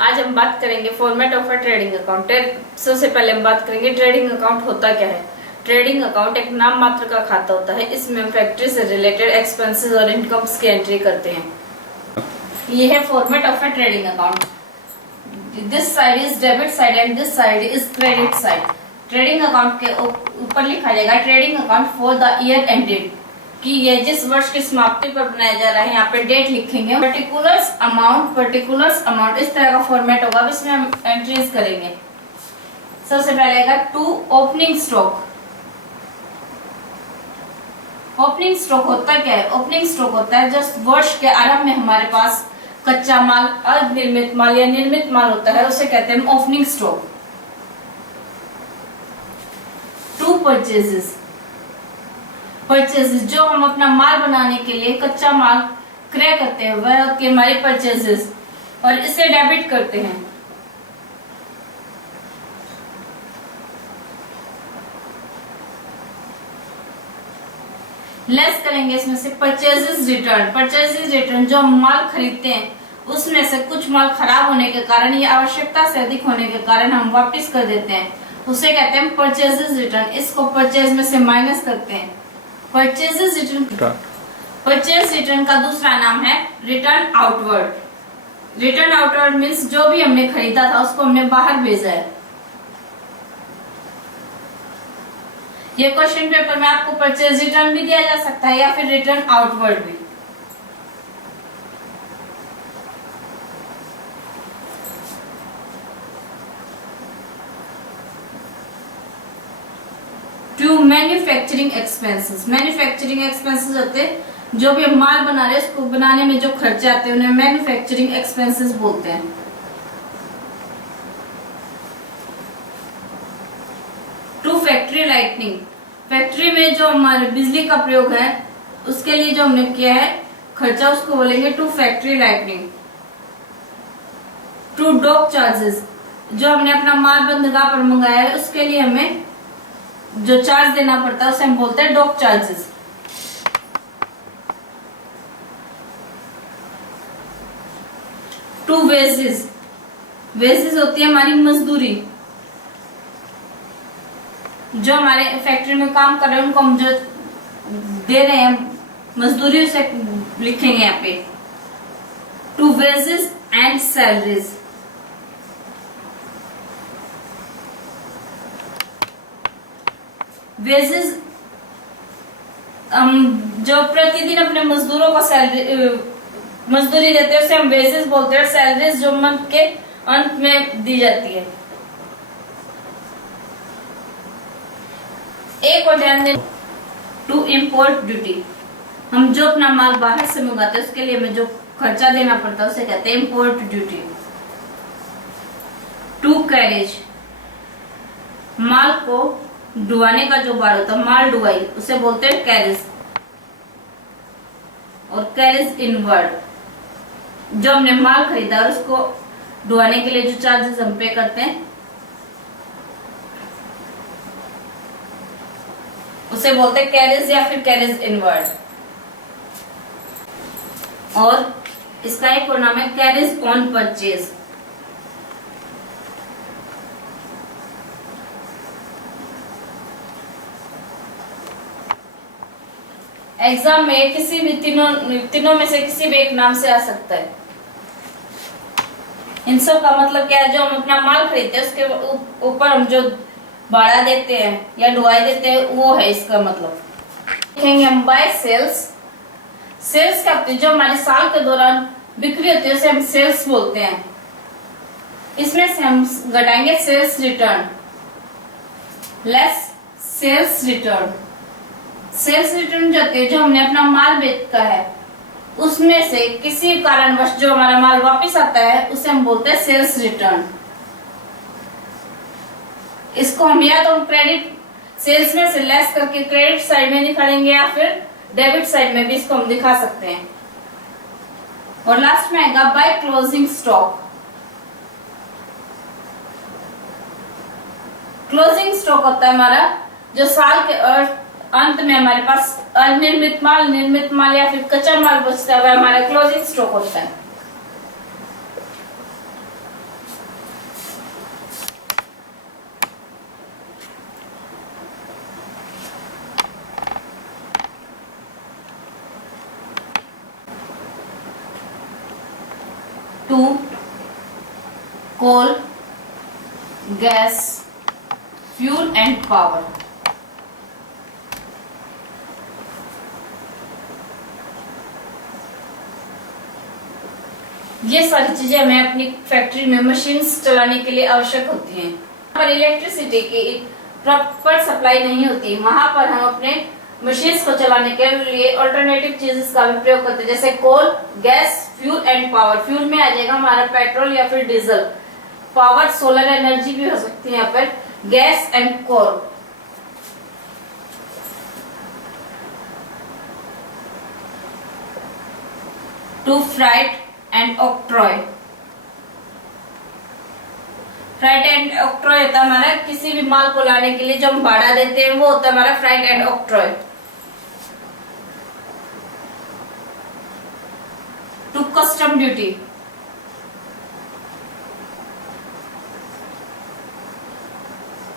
आज हम बात करेंगे format of a trading account. सबसे पहले हम बात करेंगे ट्रेडिंग अकाउंट होता क्या है। ट्रेडिंग अकाउंट एक नाम मात्र का खाता होता है। इसमें हम फैक्ट्री से रिलेटेड एक्सपेंसेस और इनकम्स की एंट्री करते हैं। ये है format of a trading account. This side is debit side and this side is credit side. Trading account के ऊपर लिखा जाएगा trading account for the year ended, कि ये जिस वर्ष की समाप्ति पर बनाया जा रहा है। यहाँ पे डेट लिखेंगे, पर्टिकुलर्स अमाउंट, इस तरह का फॉर्मेट होगा। इसमें हम एंट्रीज करेंगे। सबसे पहले आएगा to opening stock. Opening stock होता क्या है? ओपनिंग स्टॉक होता है जब वर्ष के आरंभ में हमारे पास कच्चा माल, अनिर्मित माल या निर्मित माल होता है, उसे कहते हैं ओपनिंग स्टॉक। टू परचेजेस जो हम अपना माल बनाने के लिए कच्चा माल क्रय करते हैं वह होती है हमारी परचेजेस, और इसे डेबिट करते हैं। लेस करेंगे इसमें से परचेजेस रिटर्न जो हम माल खरीदते हैं उसमें से कुछ माल खराब होने के कारण या आवश्यकता से अधिक होने के कारण हम वापस कर देते हैं, उसे कहते हैं परचेजेस रिटर्न। इसको परचेज में से माइनस करते हैं। परचेज रिटर्न का दूसरा नाम है return outward. Return outward means जो भी हमने खरीदा था उसको हमने बाहर भेजा है। ये क्वेश्चन पेपर में आपको परचेज रिटर्न भी दिया जा सकता है या फिर रिटर्न आउटवर्ड भी। टू मैन्युफैक्चरिंग एक्सपेंसेस होते हैं जो भी हम माल बना रहे हैं उसको बनाने में जो खर्चे आते हैं उन्हें मैन्युफैक्चरिंग एक्सपेंसेस बोलते हैं। टू फैक्ट्री लाइटनिंग, फैक्ट्री में जो हमारे बिजली का प्रयोग है उसके लिए जो हमने किया है खर्चा उसको बोलेंगे to factory lighting. To dock charges, जो हमने अपना माल बंदरगाह पर मंगाया है उसके लिए हमें जो चार्ज देना पड़ता है उसे हम बोलते हैं डॉक चार्जेस। टू वेजेस होती है हमारी मजदूरी। जो हमारे फैक्ट्री में काम कर रहे हैं उनको हम जो दे रहे हैं मजदूरी उसे लिखेंगे यहाँ पे। To wages and salaries, wages जो प्रतिदिन अपने मजदूरों को मजदूरी देते हैं उसे हम वेजेस बोलते हैं। सैलरीज जो मंथ के अंत में दी जाती है। एक और ध्यान दें, टू इम्पोर्ट ड्यूटी, हम जो अपना माल बाहर से मंगाते हैं उसके लिए हमें जो खर्चा देना पड़ता है उसे कहते हैं इम्पोर्ट ड्यूटी। टू कैरेज, माल को ढुआने का जो बार होता है, माल ढुआई, उसे बोलते हैं कैरेज। और कैरेज इनवर्ड, जो हमने माल खरीदा और उसको ढुआने के लिए जो चार्जेस हम पे करते हैं उसे बोलते हैं कैरेज या फिर कैरेज इनवर्ड। और इसका एक और नाम है कैरेज ऑन परचेज। एग्जाम में किसी भी तीनों में से किसी भी एक नाम से आ सकता है। इन सब का मतलब क्या है? जो हम अपना माल खरीदते हैं उसके ऊपर हम जो भाड़ा देते हैं या ढुआई देते हैं वो है इसका मतलब। देखेंगे हम बाय सेल्स का जो हमारे साल के दौरान बिक्री होती है उसे हम सेल्स बोलते हैं। इसमें से हम घटाएंगे sales return, less sales return. Sales return जो हमने अपना माल बेचा है उसमें से किसी कारणवश जो हमारा माल वापस आता है उसे हम बोलते हैं सेल्स रिटर्न। इसको हम या तो क्रेडिट सेल्स में से लेस करके क्रेडिट साइड में दिखाएंगे या फिर डेबिट साइड में भी इसको हम दिखा सकते हैं। और लास्ट में आएगा by closing stock. Closing stock होता है हमारा जो साल के अंत में हमारे पास अनिर्मित माल, निर्मित माल या फिर कच्चा माल बचता है, वह हमारा क्लोजिंग स्टॉक होता है। to coal, gas, fuel and power. ये सारी चीजें हमें अपनी फैक्ट्री में मशीन्स चलाने के लिए आवश्यक होती हैं। पर इलेक्ट्रिसिटी की प्रॉपर सप्लाई नहीं होती, वहां पर हम अपने मशीन्स को चलाने के लिए अल्टरनेटिव चीजेस का भी प्रयोग करते हैं, जैसे coal, gas, fuel and power. Fuel में आ जाएगा हमारा पेट्रोल या फिर डीजल। पावर सोलर एनर्जी भी हो सकती है यहाँ पर, gas and coal. To freight and octroi. Freight and octroi होता है हमारा किसी भी माल को लाने के लिए जो हम भाड़ा देते हैं, वो होता है हमारा freight and octroi. To custom duty.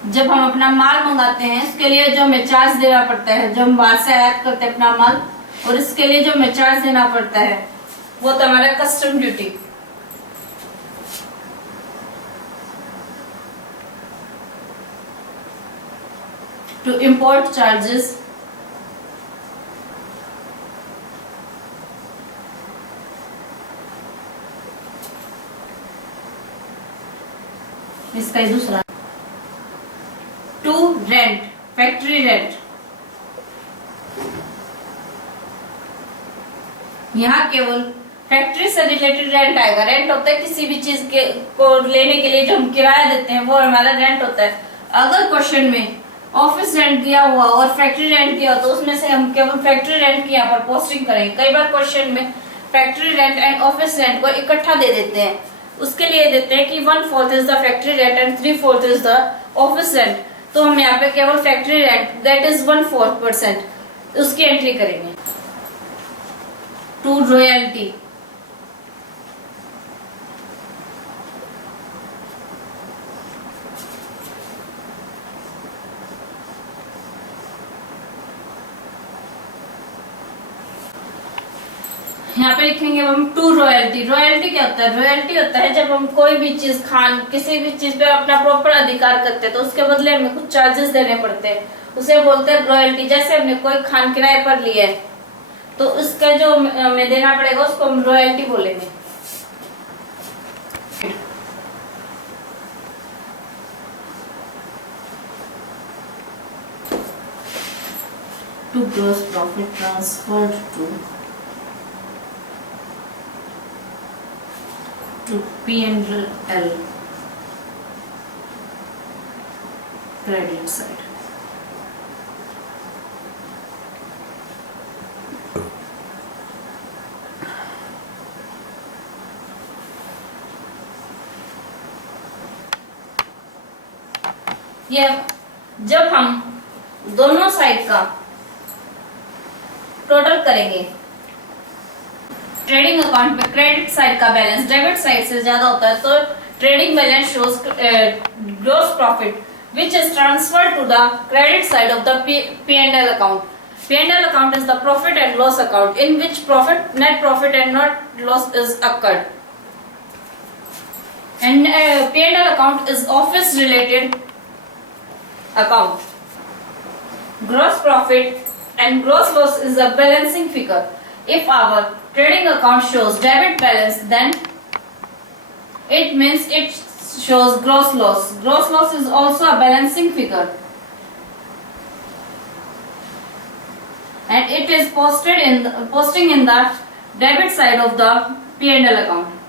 जब हम अपना माल मंगाते हैं इसके लिए जो हमें चार्ज देना पड़ता है, जो हम बाहर से आयात करते हैं अपना माल, और इसके लिए जो हमें चार्ज देना पड़ता है वो तो हमारा custom duty. To import charges. इसका ही दूसरा। To rent, factory rent. यहाँ केवल फैक्ट्री से रिलेटेड रेंट आएगा। रेंट होता है किसी भी चीज के को लेने के लिए जो हम किराया देते हैं, वो हमारा रेंट होता है। अगर क्वेश्चन में ऑफिस रेंट दिया हुआ और फैक्ट्री रेंट दिया तो उसमें से हम केवल फैक्ट्री रेंट की यहाँ पर पोस्टिंग करेंगे। कई बार क्वेश्चन में factory rent and office rent को इकट्ठा दे देते हैं। उसके लिए देते हैं कि 1/4 is the factory rent and 3/4 is the office rent. तो हम यहाँ पे केवल फैक्ट्री रेंट दैट इज 1/4% उसकी एंट्री करेंगे। To royalty. यहाँ पे लिखेंगे हम टू रॉयल्टी। रॉयल्टी क्या होता है? रॉयल्टी होता है जब हम कोई भी चीज किसी भी चीज पे अपना प्रॉपर अधिकार करते हैं तो उसके बदले हमें कुछ चार्जेस देने पड़ते हैं, उसे बोलते हैं रॉयल्टी। जैसे हमने कोई खान किराए पर लिया है तो उसका जो हमें देना पड़ेगा उसको हम रॉयल्टी बोलेंगे। To gross profit transferred to P&L credit side. ये जब हम दोनों साइड का टोटल करेंगे, ट्रेडिंग अकाउंट में क्रेडिट साइड का बैलेंस डेबिट साइड से ज्यादा होता है तो trading balance shows gross profit which is transferred to the credit side of the P&L account. P&L account is the profit and loss account in which net profit and net loss is occurred. And P&L account is office related account. Gross profit and gross loss is a balancing figure. If our trading account shows debit balance, then it means it shows gross loss. Gross loss is also a balancing figure, and it is posting in the debit side of the P&L account.